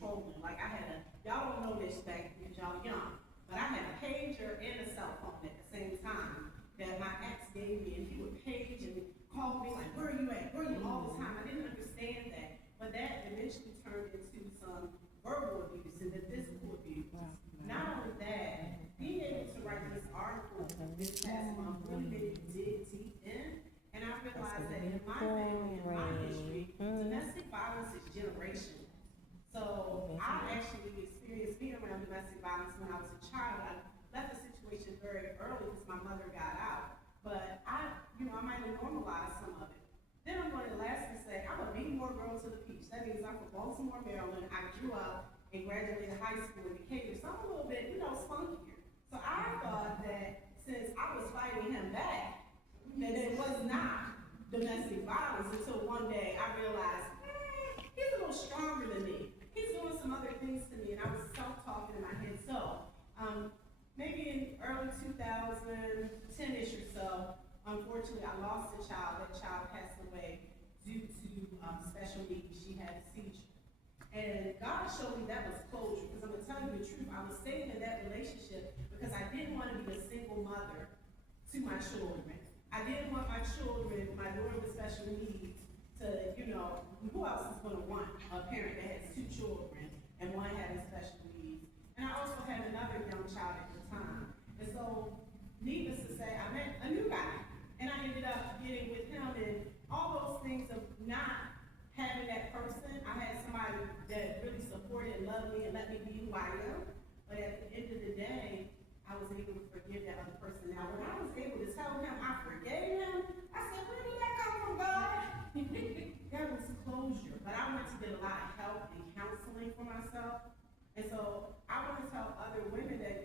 controlling. Like I had y'all don't know this back when y'all young, but I had a pager and a cell phone at the same time that my ex gave me, and he would page and call me like, where are you at? Where are you all the time? I didn't understand that, but that eventually turned into some verbal abuse and then physical abuse. Wow. Not only that, being able to write this article this past month really made me dig deep in, and I realized that in my family, in my history, domestic violence is generational. So I actually experienced being around domestic violence when I was a child. I left the situation very early because my mother got out, but I might have normalized some of it. Then I'm going to lastly say, I'm a Meadmore girl to the peach. That means I'm from Baltimore, Maryland. I grew up and graduated high school in Decatur, so I'm a little bit, spunkier. So I thought that since I was fighting him back, that it was not domestic violence until one day I realized, he's a little stronger than me. He's doing some other things to me, and I was self-talking in my head. So, maybe in early 2010-ish or so, unfortunately, I lost a child. That child passed away due to special needs. She had a seizure. And God showed me that was closure, because I'm going to tell you the truth. I was staying in that relationship because I didn't want to be a single mother to my children. I didn't want my children, my daughter with special needs, to, who else is going to want a parent that has two children and one having special needs? And I also had another young child at the time. And so, needless to say, I met a new guy. And I ended up getting with him, and all those things of not having that person. I had somebody that really supported and loved me and let me be who I am. But at the end of the day, I was able to forgive that other person. Now, when I was able to tell him I forgave him, I said, where did that come from, God? That was closure. But I went to get a lot of help and counseling for myself. And so I want to tell other women that,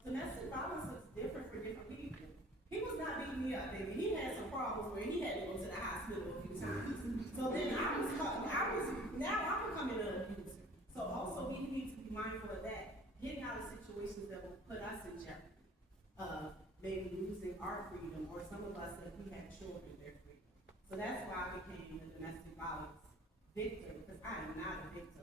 domestic violence looks different for different people. He was not beating me up, baby. He had some problems where he had to go to the hospital a few times. So then now I'm becoming an abuser. So also we need to be mindful of that, getting out of situations that will put us in jeopardy of maybe losing our freedom, or some of us, if we have children, their freedom. So that's why I became a domestic violence victim, because I am not a victim.